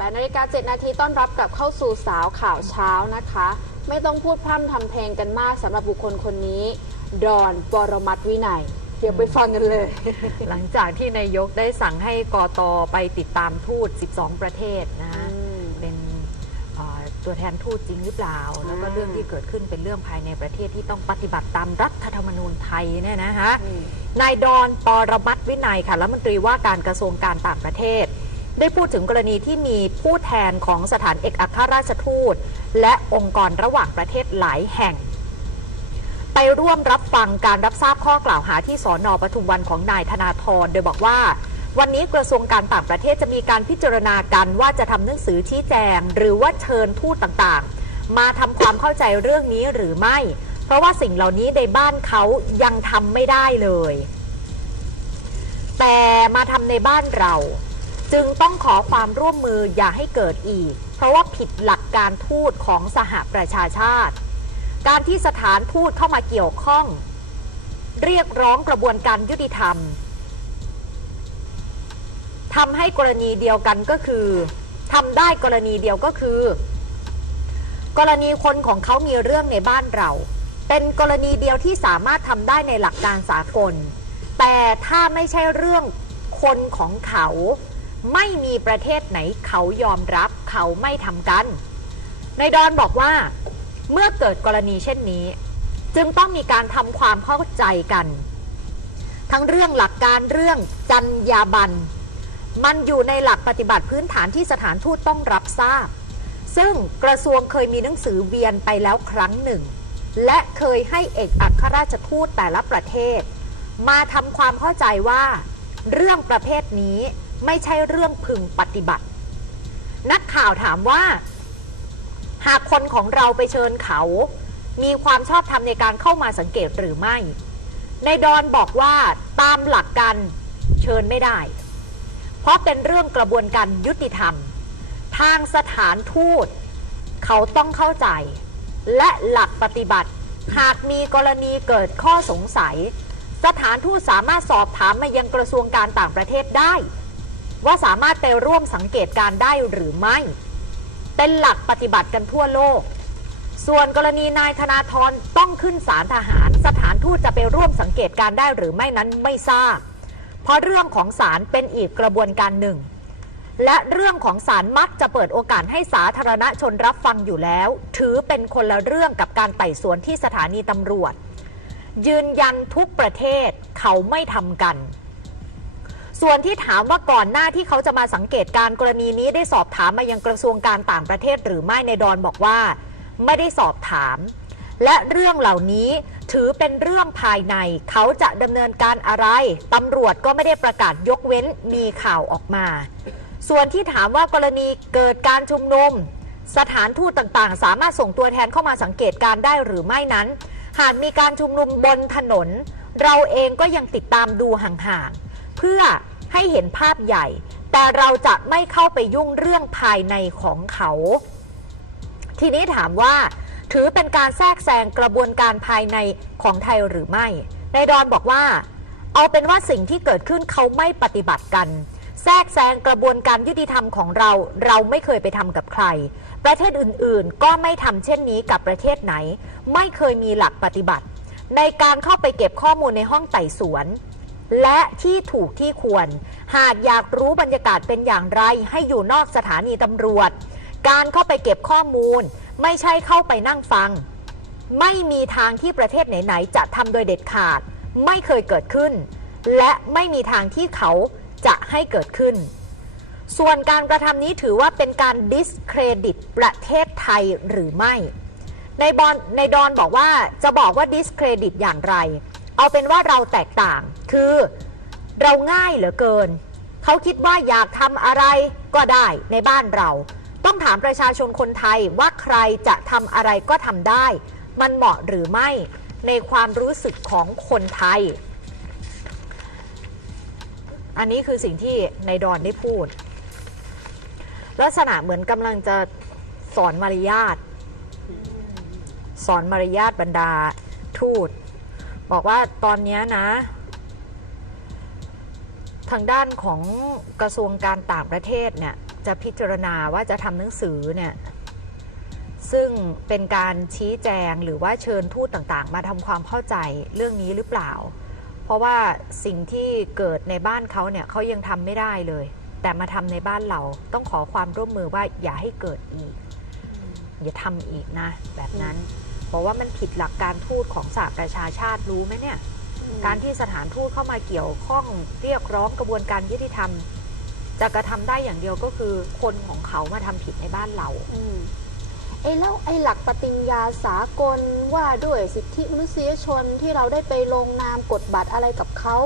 8นาฬิกา7นาทีต้อนรับกลับเข้าสู่สาวข่าวเช้านะคะ ไม่ต้องพูดพร่ำทำเพลงกันมากสำหรับบุคคลคนนี้ ดอนปรมัตถ์วินัย เดี๋ยวไปฟังกันเลย หลังจากที่นายกได้สั่งให้กตไปติดตามทูต 12 ประเทศนะฮะอืมเป็นเอ่อตัวแทนทูตจริงหรือเปล่า แล้วก็อ่าเรื่องที่เกิดขึ้นเป็นเรื่องภายในประเทศที่ต้องปฏิบัติตามรัฐธรรมนูญไทยเนี่ยนะฮะอืมนายดอนปรมัตถ์วินัยค่ะรัฐมนตรีว่าการกระทรวงการต่างประเทศ ได้พูดถึงกรณีที่มีผู้แทนของสถานเอกอัครราชทูต และองค์กรระหว่างประเทศหลายแห่ง ไปร่วมรับฟังการรับทราบข้อกล่าวหาที่สอนอปทุมวันของนายธนาธรโดยบอกว่า วันนี้กระทรวงการต่างประเทศจะมีการพิจารณากันว่าจะทำหนังสือชี้แจง หรือว่าเชิญทูตต่างๆ มาทำความเข้าใจเรื่องนี้หรือไม่ เพราะว่าสิ่งเหล่านี้ในบ้านเขายังทำไม่ได้เลย แต่มาทำในบ้านเรา จึงต้องขอความร่วมมืออย่าให้เกิดอีก เพราะว่าผิดหลักการทูตของสหประชาชาติ การที่สถานทูตเข้ามาเกี่ยวข้อง เรียกร้องกระบวนการยุติธรรมทำให้กรณีเดียวกันก็คือทำได้กรณีเดียวก็คือ กรณีคนของเขามีเรื่องในบ้านเรา เป็นกรณีเดียวที่สามารถทำได้ในหลักการสากล แต่ถ้าไม่ใช่เรื่องคนของเขา ไม่มีประเทศไหนเขายอมรับเขาไม่ทำกันนายดอนบอกว่าเมื่อเกิดกรณีเช่นนี้ จึงต้องมีการทำความเข้าใจกัน ทั้งเรื่องหลักการเรื่องจรรยาบรรณมันอยู่ในหลักปฏิบัติพื้นฐานที่สถานทูตต้องรับทราบ ซึ่งกระทรวงเคยมีหนังสือเวียนไปแล้วครั้งหนึ่ง และเคยให้เอกอัครราชทูตแต่ละประเทศ มาทำความเข้าใจว่า เรื่องประเภทนี้ ไม่ใช่เรื่องพึงปฏิบัติ นักข่าวถามว่า หากคนของเราไปเชิญเขา มีความชอบธรรมในการเข้ามาสังเกตหรือไม่ในดอนบอกว่าตามหลักการเชิญไม่ได้ เพราะเป็นเรื่องกระบวนการยุติธรรม ทางสถานทูต เขาต้องเข้าใจ และหลักปฏิบัติ หากมีกรณีเกิดข้อสงสัย สถานทูตสามารถสอบถามมายังกระทรวงการต่างประเทศได้ ว่าสามารถไปร่วมสังเกตการได้หรือไม่ เป็นหลักปฏิบัติกันทั่วโลก ส่วนกรณีนายธนาธรต้องขึ้นศาลทหาร สถานทูตจะไปร่วมสังเกตการได้หรือไม่นั้นไม่ทราบ เพราะเรื่องของศาลเป็นอีกกระบวนการหนึ่ง และเรื่องของศาลมักจะเปิดโอกาสให้สาธารณชนรับฟังอยู่แล้ว ถือเป็นคนละเรื่องกับการไต่สวนที่สถานีตำรวจ ยืนยันทุกประเทศเขาไม่ทำกัน ส่วนที่ถามว่าก่อนหน้าที่เขาจะมาสังเกตการณ์กรณีนี้ได้สอบถามมายังกระทรวงการต่างประเทศหรือไม่ในดอนบอกว่า ไม่ได้สอบถาม และเรื่องเหล่านี้ถือเป็นเรื่องภายใน เขาจะดำเนินการอะไรตำรวจก็ไม่ได้ประกาศยกเว้นมีข่าวออกมา ส่วนที่ถามว่ากรณีเกิดการชุมนุม สถานทูตต่างๆ สามารถส่งตัวแทนเข้ามาสังเกตการได้หรือไม่นั้น หากมีการชุมนุมบนถนน เราเองก็ยังติดตามดูห่างๆเพื่อ ให้เห็นภาพใหญ่ แต่เราจะไม่เข้าไปยุ่งเรื่องภายในของเขา ทีนี้ถามว่า ถือเป็นการแทรกแซงกระบวนการภายในของไทยหรือไม่นายดอนบอกว่า เอาเป็นว่าสิ่งที่เกิดขึ้นเขาไม่ปฏิบัติกัน แทรกแซงกระบวนการยุติธรรมของเรา เราไม่เคยไปทำกับใคร ประเทศอื่นๆ ก็ไม่ทำเช่นนี้กับประเทศไหน ไม่เคยมีหลักปฏิบัติ ในการเข้าไปเก็บข้อมูลในห้องไต่สวน และที่ถูกที่ควร หากอยากรู้บรรยากาศเป็นอย่างไร ให้อยู่นอกสถานีตำรวจ การเข้าไปเก็บข้อมูล ไม่ใช่เข้าไปนั่งฟัง ไม่มีทางที่ประเทศไหนๆจะทำโดยเด็ดขาด ไม่เคยเกิดขึ้น และไม่มีทางที่เขาจะให้เกิดขึ้น ส่วนการกระทำนี้ถือว่าเป็นการดิสเครดิตประเทศไทยหรือไม่ในบอลในดอนบอกว่าจะบอกว่าดิสเครดิตอย่างไร เอาเป็นว่าเราแตกต่าง คือเราง่ายเหลือเกิน เขาคิดว่าอยากทำอะไรก็ได้ในบ้านเรา ต้องถามประชาชนคนไทยว่าใครจะทำอะไรก็ทำได้ มันเหมาะหรือไม่ในความรู้สึกของคนไทย อันนี้คือสิ่งที่ในดอนได้พูด ลักษณะเหมือนกำลังจะสอนมารยาท สอนมารยาทบรรดาทูต บอกว่าตอนนี้นะ ทางด้านของกระทรวงการต่างประเทศเนี่ย จะพิจารณาว่าจะทำหนังสือเนี่ยซึ่งเป็นการชี้แจงหรือว่าเชิญทูตต่างๆ มาทำความเข้าใจเรื่องนี้หรือเปล่า เพราะว่าสิ่งที่เกิดในบ้านเขาเนี่ยเขายังทำไม่ได้เลย แต่มาทำในบ้านเราต้องขอความร่วมมือว่าอย่าให้เกิดอีก อย่าทำอีกนะ แบบนั้น เพราะว่ามันผิดหลักการทูตของสหประชาชาติรู้ไหมเนี่ย การที่สถานทูตเข้ามาเกี่ยวข้องเรียกร้องกระบวนการยุติธรรม จะกระทำได้อย่างเดียวก็คือคนของเขามาทำผิดในบ้านเราอืมเอ้แล้วไอ้หลักปฏิญญาสากลว่าด้วยสิทธิมนุษยชนที่เราได้ไปลงนามกฎบัตรอะไรกับเขา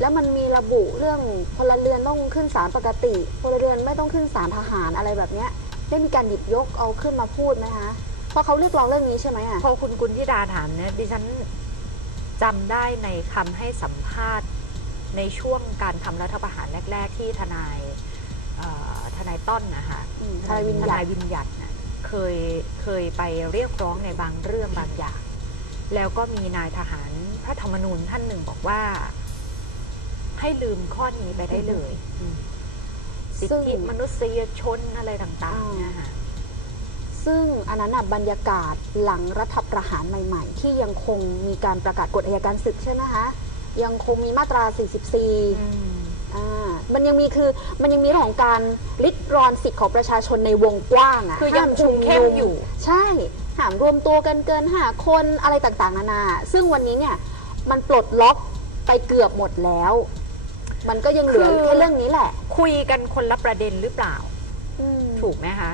แล้วมันมีระบุเรื่องพลเรือนต้องขึ้นศาลปกติพลเรือนไม่ต้องขึ้นศาลทหารอะไรแบบเนี้ยได้มีการหยิบยกเอาขึ้นมาพูดไหมคะเพ ราะเขาเรียกร้องเรื่องนี้ใช่ไหมอะพอคุณกุลธิดาถามเนี่ยดิฉันจำได้ในคำให้สัมภาษณ์ในช่วงการทำรัฐประหารแรก ๆ ที่ทนายเอ่อทนายต้นนะคะอืมทนายวิญทญาณนายวิญญัติน่ะเคยเคยไปเรียกร้องในบางเรื่องบางอย่าง แล้วก็มีนายทหารพระธรรมนูญท่านหนึ่งบอกว่า ให้ลืมข้อนี้ไปได้เลยสิทซึ่งธิมนุษยชนอะไรต่างๆเนี่ยค่ะ ซึ่งอันนั้นน่ะบรรยากาศหลังรัฐประหารใหม่ ๆ ที่ยังคงมีการประกาศกฎอัยการศึกใช่ไหมคะยังคงมีมาตรา 44อ่ามันยังมีคือมันยังมีเรื่องของการริดรอนสิทธิ์ของประชาชนในวงกว้างอะคือยังห้าชุคุมเข้มอยู่ ใช่ห้ามรวมตัวกันเกินห้าคนอะไรต่างๆ นานา ซึ่งวันนี้เนี่ยมันปลดล็อกไปเกือบหมดแล้ว มันก็ยังเหลือคือแค่เรื่องนี้แหละ คุยกันคนละประเด็นหรือเปล่าอืมถูกไหมคะ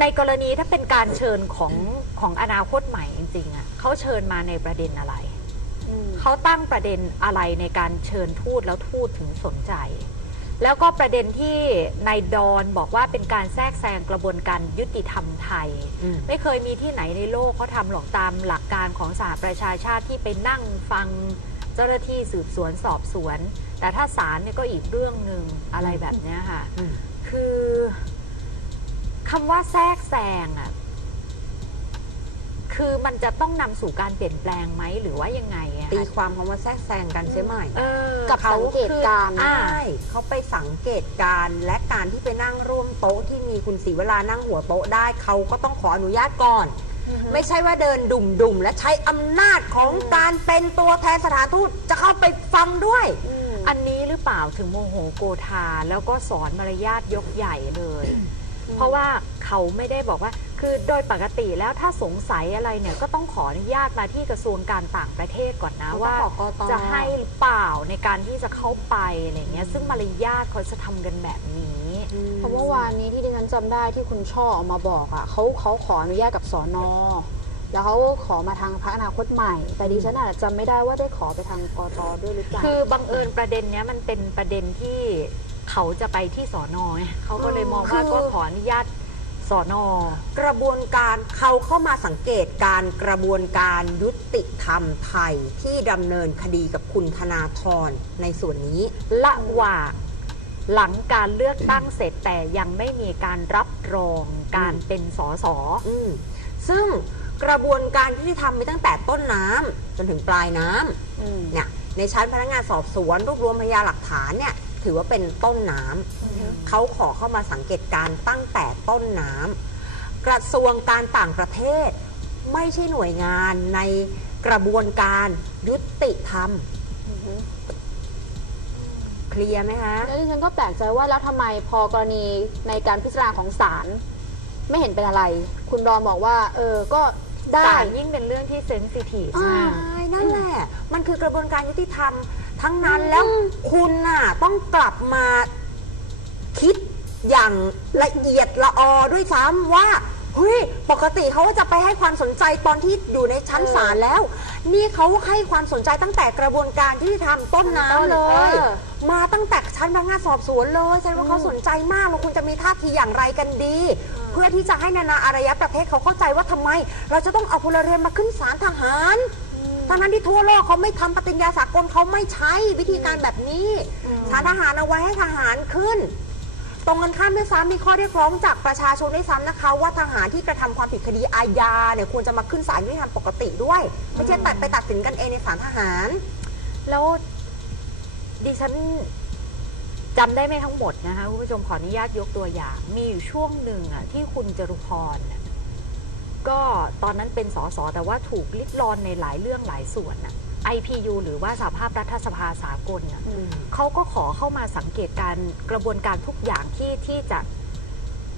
ในกรณีถ้าเป็นการเชิญของของอนาคตใหม่จริงๆอะเขาเชิญมาในประเด็นอะไรอืมเขาตั้งประเด็นอะไรในการเชิญทูตแล้วทูตถึงสนใจ แล้วก็ประเด็นที่นายดอนบอกว่าเป็นการแทรกแซงกระบวนการยุติธรรมไทยอืมไม่เคยมีที่ไหนในโลกเขาทำหรอกตามหลักการของสหประชาชาติที่ไปนั่งฟังเจ้าหน้าที่สืบสวนสอบสวน แต่ถ้าศาลเนี่ยก็อีกเรื่องหนึ่งอะไรแบบเนี้ยค่ะอืมคือ คำว่าแทรกแซงอะคือมันจะต้องนำสู่การเปลี่ยนแปลงไหมหรือว่ายังไงอะตีคะความคำว่าแทรกแซงกันใช่ไหมเออกับสังเกตการณ์อ่า ใช่เขาไปสังเกตการณ์และการที่ไปนั่งร่วมโต๊ะที่มีคุณศรีเวลานั่งหัวโต๊ะได้เขาก็ต้องขออนุญาตก่อน ไม่ใช่ว่าเดินดุ่มๆ และใช้อำนาจของการเป็นตัวแทนสถานทูตจะเข้าไปฟังด้วยอืมอันนี้หรือเปล่าถึงโมโหโกธาแล้วก็สอนมารยาทยกใหญ่เลย เพราะว่าเขาไม่ได้บอกว่า คือโดยปกติแล้วถ้าสงสัยอะไรเนี่ยก็ต้องขออนุญาตมาที่กระทรวงการต่างประเทศก่อนนะเขาก็ว่าขอกต จะให้หรือเปล่าในการที่จะเข้าไปอะไรเงี้ยซึ่งมารยาทเขาจะทำกันแบบนี้เพราะเมื่อวานนี้ที่ดิฉันจำได้ที่คุณช่อออกมาบอกอะเขาเขาขออนุญาตกับสอนอแล้วเขาก็ขอมาทางพรรคอนาคตใหม่ แต่ดิฉันอาจจะจำไม่ได้ว่าได้ขอไปทางกตด้วยหรือเปล่า คือบังเอิญประเด็นเนี้ยมันเป็นประเด็นที่ เขาจะไปที่สอนอไงเขาก็เลยมองว่าคือก็ขออนุญาตสอนอกระบวนการเขาเข้ามาสังเกตการกระบวนการยุติธรรมไทยที่ดำเนินคดีกับคุณธนาธรในส่วนนี้ ละหว่างหลังการเลือกตั้งเสร็จแต่ยังไม่มีการรับรองการเป็นสสอืมซึ่งกระบวนการที่ทำไปตั้งแต่ต้นน้ำจนถึงปลายน้ำอืมเนี่ยในชั้นพนักงานสอบสวนรวบรวมพยานหลักฐานเนี่ย ถือว่าเป็นต้นน้ำเขาขอเข้ามาสังเกตการณ์ตั้งแต่ต้นน้ำกระทรวงการต่างประเทศ ไม่ใช่หน่วยงานในกระบวนการยุติธรรมอือฮึเคลียร์ไหมฮะ แล้วดิฉันก็แปลกใจว่าแล้วทำไมพอกรณีในการพิจารณาของศาลไม่เห็นเป็นอะไร คุณรอมบอกว่า เออก็ได้ศาลยิ่งเป็นเรื่องที่เซนซิทีฟอ่ามากใช่นั่นแหละ มันคือกระบวนการยุติธรรม ทั้งนั้นแล้วคุณน่ะต้องกลับมาคิดอย่างละเอียดละออด้วยซ้ำว่าเฮ้ยปกติเขาก็จะไปให้ความสนใจตอนที่อยู่ในชั้นศาลแล้ว นี่เขาให้ความสนใจตั้งแต่กระบวนการยุติธรรมต้นน้ำเลยเออมาตั้งแต่ชั้นพนักงานสอบสวนเลยแสดงว่าเขาสนใจมากแล้วคุณจะมีท่าทีอย่างไรกันดี เพื่อที่จะให้นานาอารยประเทศเขาเข้าใจว่าทำไม เราจะต้องเอาพลเรือนมาขึ้นศาลทหาร ทั้งนั้นที่ทั่วโลกเขาไม่ทำปฏิญญาสากลเขาไม่ใช้วิธีการแบบนี้ศาลทหารเอาไว้ให้ทหารขึ้น ตรงกันข้ามด้วยซ้ำมีข้อเรียกร้องจากประชาชนด้วยซ้ำนะคะ ว่าทหารที่กระทำความผิดคดีอาญาเนี่ยควรจะมาขึ้นศาลยุติธรรมปกติด้วย ไม่ใช่ตัดไปตัดสินกันเองในศาลทหาร แล้วดิฉันจำได้ไม่ทั้งหมดนะคะคุณผู้ชมขออนุญาตยกตัวอย่าง มีอยู่ช่วงหนึ่งอะที่คุณจรุพรน่ะ ก็ตอนนั้นเป็นสสแต่ว่าถูกลิดรอนในหลายเรื่องหลายส่วนน่ะ IPU หรือว่าสหภาพรัฐสภาสากลน่ะเขาก็ขอเข้ามาสังเกตการกระบวนการทุกอย่างที่ที่จะ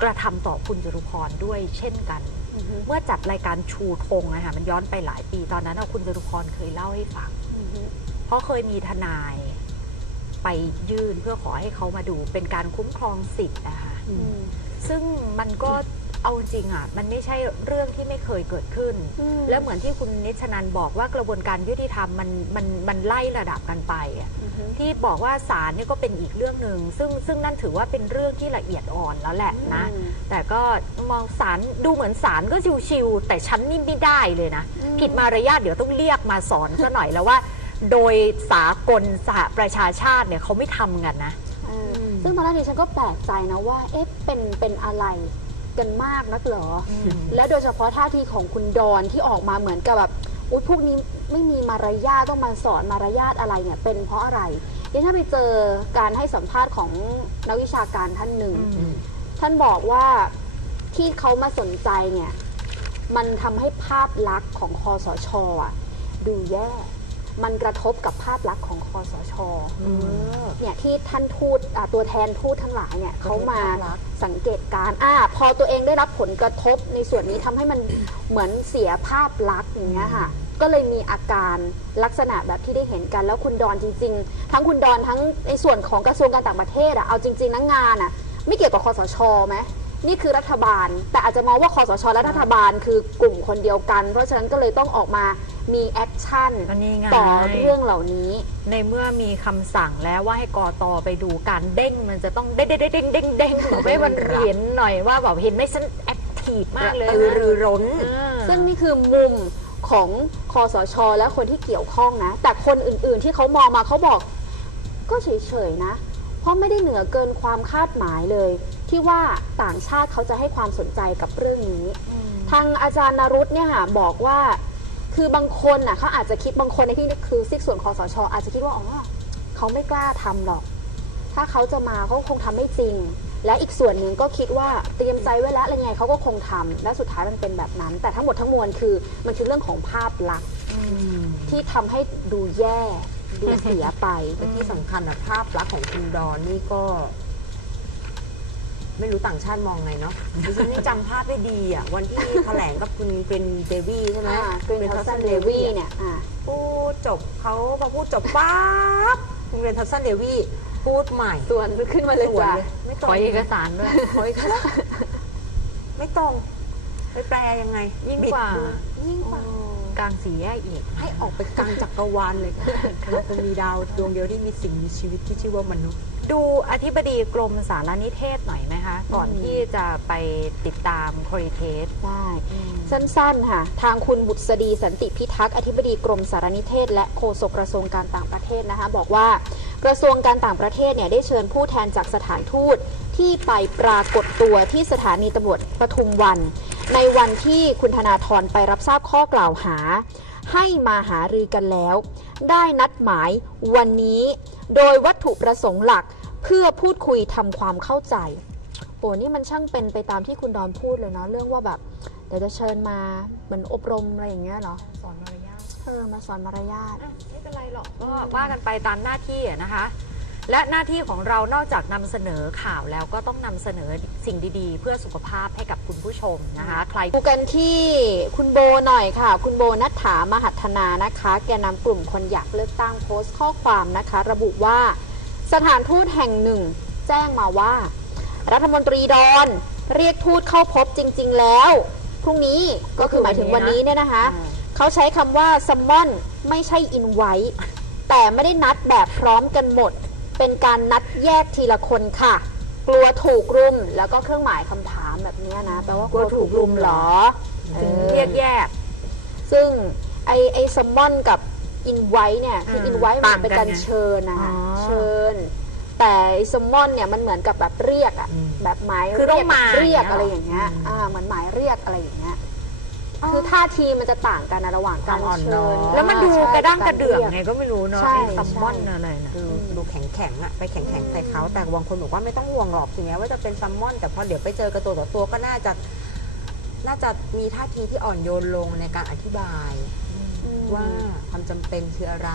กระทำต่อคุณจรุพรด้วยเช่นกันอือฮึเมื่อจัดรายการชูธงนะคะมันย้อนไปหลายปีตอนนั้นน่ะคุณจรุพรเคยเล่าให้ฟังอือฮึเพราะเคยมีทนายไปยื่นเพื่อขอให้เขามาดูเป็นการคุ้มครองสิทธิ์นะคะอืมซึ่งมันก็ เอาจริงอะมันไม่ใช่เรื่องที่ไม่เคยเกิดขึ้นอืมแล้วเหมือนที่คุณนิชนันบอกว่ากระบวนการยุติธรรมมันมันมันไล่ระดับกันไปอะอือฮึที่บอกว่าศาลเนี่ยก็เป็นอีกเรื่องหนึ่งซึ่งซึ่งนั่นถือว่าเป็นเรื่องที่ละเอียดอ่อนแล้วแหละนะอืมแต่ก็มองศาลดูเหมือนศาลก็ชิวๆแต่ฉันนี่ไม่ได้เลยนะอืมผิดมารยาทเดี๋ยวต้องเรียกมาสอนซะหน่อยแล้วว่า โดยสากลสหประชาชาติเนี่ยเขาไม่ทำกันนะเออซึ่งตอนแรกดิฉันก็แปลกใจนะว่าเอ๊ะเป็นเป็นอะไร กันมากนักเหรออมและโดยเฉพาะท่าทีของคุณดอนที่ออกมาเหมือนกับแบบอุ้ยพวกนี้ไม่มีมารยาทต้องมาสอนมารยาทอะไรเนี่ยเป็นเพราะอะไรดิฉันไปเจอการให้สัมภาษณ์ของนักวิชาการท่านหนึ่งอืมท่านบอกว่าที่เขามาสนใจเนี่ย มันทำให้ภาพลักษณ์ของคอสชอะดูแย่ มันกระทบกับภาพลักษณ์ของคอสชเนี่ยที่ท่านทูตอ่าตัวแทนทูตทั้งหลายเนี่ยเขามาภาพลักษณ์สังเกตการณ์อ่าพอตัวเองได้รับผลกระทบในส่วนนี้ทำให้มันเหมือนเสียภาพลักษณ์อย่างเงี้ยค่ะ ก็เลยมีอาการลักษณะแบบที่ได้เห็นกัน แล้วคุณดอนจริง ๆ ทั้งคุณดอนทั้งในส่วนของกระทรวงการต่างประเทศอะเอาจริงๆนังงานอะไม่เกี่ยวกับคอสชไหม นี่คือรัฐบาล แต่อาจจะมองว่าคอสชและรัฐบาลคือกลุ่มคนเดียวกัน เพราะฉะนั้นก็เลยต้องออกมามีแอคชั่นก็นี่ไง ต่อเรื่องเหล่านี้ ในเมื่อมีคำสั่งแล้วว่าให้กอตอไปดูการเด้งมันจะต้องเด้งเด้งเด้งเด้งเด้งบอกให้มันเห็นหน่อยว่าแบบเห็นไหมฉันแอคทีฟมากเลยกระตือรือร้น อ่า ซึ่งนี่คือมุมของคอสช และคนที่เกี่ยวข้องนะ แต่คนอื่นๆที่เขามองมาเขาบอก ก็เฉยๆนะ เพราะไม่ได้เหนือเกินความคาดหมายเลย ที่ว่าต่างชาติเขาจะให้ความสนใจกับเรื่องนี้ ทางอาจารย์นรุตเนี่ยค่ะบอกว่า คือบางคนน่ะเขาอาจจะคิดบางคนในที่นี้คือซิกส่วนคอสชอาจจะคิดว่าอ๋อเขาไม่กล้าทำหรอก ถ้าเขาจะมาเขาคงทำไม่จริง และอีกส่วนหนึ่งก็คิดว่าเตรียมใจไว้แล้วอะไรไงเขาก็คงทำและสุดท้ายมันเป็นแบบนั้น แต่ทั้งหมดทั้งมวลคือมันคือเรื่องของภาพลักษณ์ที่ทำให้ดูแย่ดูเสียไปและที่สำคัญอะภาพลักษณ์ของคุณดอนนี่ก็ ไม่รู้ต่างชาติมองไงเนาะดิฉันยังจำภาพได้ดีอะวันที่แถลงกับคุณเป็นเดวี่ใช่ไหมกรีนทัสซันเดวีเนี่ยอ่าพูดจบเขาพอพูดจบปั๊บคุณเรนทัสซันเดวี่พูดใหม่ส่วนขึ้นมาเลยสวนจ้ะเลยไม่ตรของเอกสารด้วยขอเอกสารไม่ตรงไปแปลยังไง ยิ่งบิดกว่าดูยิ่งกว่า กลางสีแยกอีก ให้ออกไปกลางจักรวาลเลยค่ะเราคงมีดาวดวงเดียวที่มีสิ่งมีชีวิตที่ชื่อว่ามนุษย์ ดูอธิบดีกรมสารนิเทศหน่อยไหมคะ ก่อนที่จะไปติดตามโคริเทสได้ สั้นๆค่ะ ทางคุณบุษดีสันติพิทักษ์อธิบดีกรมสารนิเทศ และโฆษกกระทรวงการต่างประเทศนะคะ บอกว่ากระทรวงการต่างประเทศเนี่ยได้เชิญผู้แทนจากสถานทูตที่ไปปรากฏตัวที่สถานีตำรวจปทุมวัน ในวันที่คุณธนาธรไปรับทราบข้อกล่าวหา ให้มาหารือกันแล้ว ได้นัดหมายวันนี้ โดยวัตถุประสงค์หลักเพื่อพูดคุยทำความเข้าใจโอ้นี่มันช่างเป็นไปตามที่คุณดอนพูดเลยเนาะเรื่องว่าแบบเดี๋ยวจะเชิญมาเหมือนอบรมอะไรอย่างเงี้ยเหรอสอนมารยาทเออมาสอนมารยาทไม่เป็นไรหรอกก็ว่ากันไปตามหน้าที่อะนะคะ และหน้าที่ของเรานอกจากนำเสนอข่าวแล้วก็ต้องนำเสนอสิ่งดี ๆ เพื่อสุขภาพให้กับคุณผู้ชมนะคะ ใครดูกันที่คุณโบหน่อยค่ะ คุณโบนัฐถามหัฒนานะคะ แกนนำกลุ่มคนอยากเลือกตั้งโพสต์ข้อความนะคะ ระบุว่าสถานทูตแห่งหนึ่ง แจ้งมาว่า รัฐมนตรีดอน เรียกทูตเข้าพบจริง ๆ แล้ว พรุ่งนี้ก็คือหมายถึงวันนี้เนี่ยนะคะ เขาใช้คำว่า summon ไม่ใช่ invite แต่ไม่ได้นัดแบบพร้อมกันหมด เป็นการนัดแยกทีละคนค่ะ กลัวถูกรุมแล้วก็เครื่องหมายคำถามแบบเนี้ยนะแปลว่ากลัวถูกรุมเหรอถึงออเรียกแยก ซึ่งไอไอ summon กับ invite เนี่ยคืออืม invite มันเป็นต่างกันการไงเชิญนะอ๋อเชิญ แต่ไอ้ summon เนี่ยมันเหมือนกับแบบเรียกอะอืมแบบหมายคือต้องเรียกมาเรียกอย่างเงี้ยอะไรอย่างเงี้ยอืมอ่าเหมือนหมายเรียกอะไรอย่างเงี้ยท คือท่าทีมันจะต่างกันนะระหว่างการความอ่อนเชิน้อญ ย แล้วมันดูใช่กระด้างกระเดื่องาไงรียก็ไม่รู้เนาะใช่ ไอ้ซัมมอนใช่อะไรนะ ดูดูแข็งแข็งๆอะไปแข็งแข็งๆใส่เขาแต่บางคนบอกว่าไม่ต้องห่วงหรอกถึงแม้ว่าจะเป็นซัมมอน แต่พอเดี๋ยวไปเจอกับตัวต่อตัวก็น่าจะน่าจะมีท่าทีที่อ่อนโยนลงในการอธิบาย อืมว่าความจำเป็นคืออะไร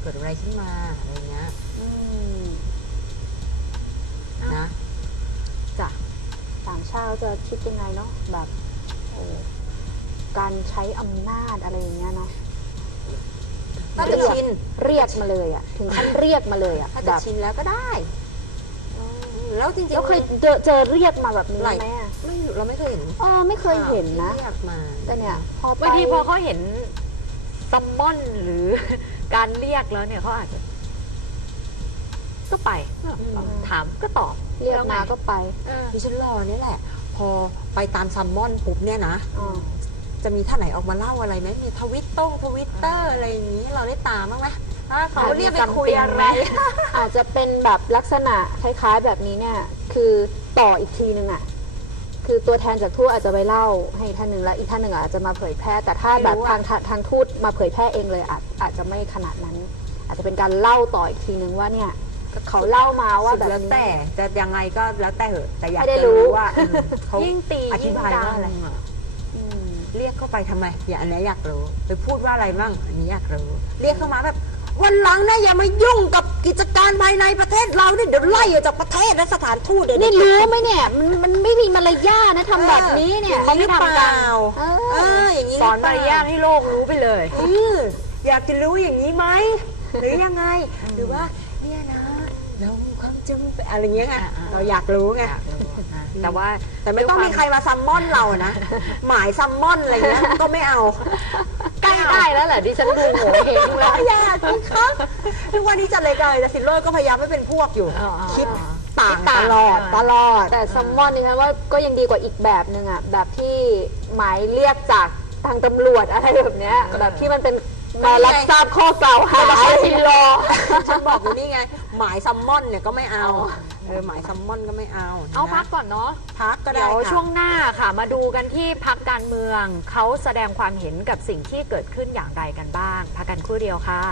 เกิดอะไรขึ้นมาอะไรเงี้ยอืมนะจ้ะต่างชาติจะคิดยังไงเนาะแบบโอ้ การใช้อำนาจอะไรอย่างเงี้ยเนาะถ้าจะชินเรียกมาเลยอะถึงขั้นเรียกมาเลยอะถ้าแบจะบชินแล้วก็ได้อืมแล้วจริงๆแล้วเคยเจอเจอเรียกมาแบบนี้ไหลไหมอะไม่เราไม่เคยเห็นเออไม่เคยเห็นนะที่เรียกมาแต่เนี่ยพอไปบางทีพอเขาเห็นซัมมอนหรือ การเรียกแล้วเนี่ยเขาอาจจะ ก็ไปถามก็ตอบเรียกมาก็ไปดิฉันรอเนี่ยแหละ พอไปตามซัมมอนปุ๊บเนี่ยนะ อ่า จะมีท่านไหนออกมาเล่าอะไรไหมมีทวิตต้งทวิตเตอร์อะไรอย่างนี้เราได้ตามบ้างไหมถ้าเขาเรียกไปคุยอะไร อาจจะเป็นแบบลักษณะคล้ายๆแบบนี้เนี่ย คือต่ออีกทีนึงอะคือตัวแทนจากทูตอาจจะไปเล่าให้ท่านหนึ่งแล้วอีกท่านหนึ่งอาจจะมาเผยแพร่ แต่ถ้าไม่รู้แบบอะทางทางทางทูตมาเผยแพร่เองเลยอาจอาจจะไม่ขนาดนั้น อาจจะเป็นการเล่าต่ออีกทีนึงว่าเนี่ยเขาเล่ามาว่าสุดแบบแล้วนี้แต่จะยังไงก็แล้วแต่เหอะแต่อยากให้ได้จะรู้รู้ว่าอืมเขายิ่งตีอธิยิ่งบายดัว่าอะไรงอะอืม เรียกเข้าไปทำไม อย่าอันนี้อยากรู้ไปพูดว่าอะไรบ้างอันนี้อยากรู้ เรียกเข้ามาแบบ วันหลังนะอย่ามายุ่งกับกิจการภายในประเทศเราเนี่ยเดี๋ยวไล่ออกจากประเทศและสถานทูตเดี๋ยวนี่นี้รู้ไหมเนี่ยมันมันไม่มีมารยาทนะทำแบบนี้เนี่ยเขาไม่ทำกันเอเออออย่างนี้สอนมารยาทให้โลกรู้ไปเลยเอออยากจะรู้อย่างนี้ไหมหรือยังไงหรือว่าเนี่ยนะเราความจำเป็นอะไรเงี้ยไงอ่าๆเราอยากรู้ไงอยากรู้นะ แต่ว่าแต่ไม่ต้องมีใครมาซัมมอนเรานะ หมายซัมมอนอะไรเงี้ยก็ไม่เอา ใกล้ได้แล้วแหละดิฉันดูโหเฮงแล้วอยากสิครับทุกวันนี้จัดรายการแต่สิโรจน์ก็พยายามไม่เป็นพวกอยู่อ่าๆคิดต่างคิดต่างตลอดอ่าตลอด แต่ซัมมอนนี่ฉันว่าก็ยังดีกว่าอีกแบบหนึ่งอะแบบที่หมายเรียกจากทางตำรวจอะไรแบบเนี้ยแบบที่มันเป็นมารับทราบข้อกล่าวหาที่รอฉันบอกอยู่นี่ไง หมายซัมมอนเนี่ยก็ไม่เอา เออหมายซัมมอนก็ไม่เอาเอานะพักก่อนเนาะพักก็ได้เดี๋ยวค่ะช่วงหน้าค่ะ มาดูกันที่พักการเมืองเขาแสดงความเห็นกับสิ่งที่เกิดขึ้นอย่างไรกันบ้าง พักกันครู่เดียวค่ะ